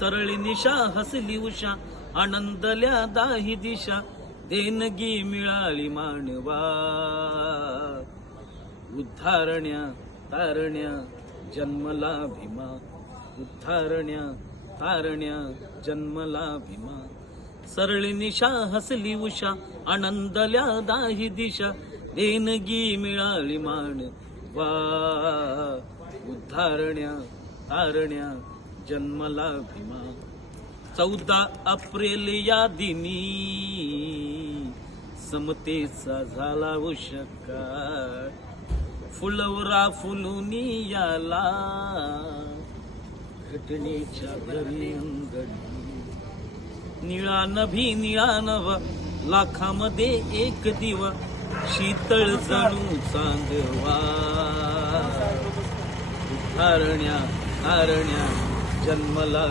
सरळी निशा हसली उषा आनंदल्या दाही दिशा देणगी मिळाली मानवा उद्धारण्या तारण्या जन्मला भीमा उद्धारण्या तारण्या जन्मला भीमा सरळी निशा हसली उषा आनंदल्या दाही दिशा देणगी मिळाली मानवा उद्धारण्या तारण्या जन्मला भीमा 14 एप्रिल या दिनी समतेचा झाला उषकाळ फुलवरा फुलुनी याला घटनेच्या घरी अंगणी निळा नभी निळा नभ लाखामध्ये एक दिवा शीतळ जणू चांदवा उद्धारण्या तारण्या जन्मला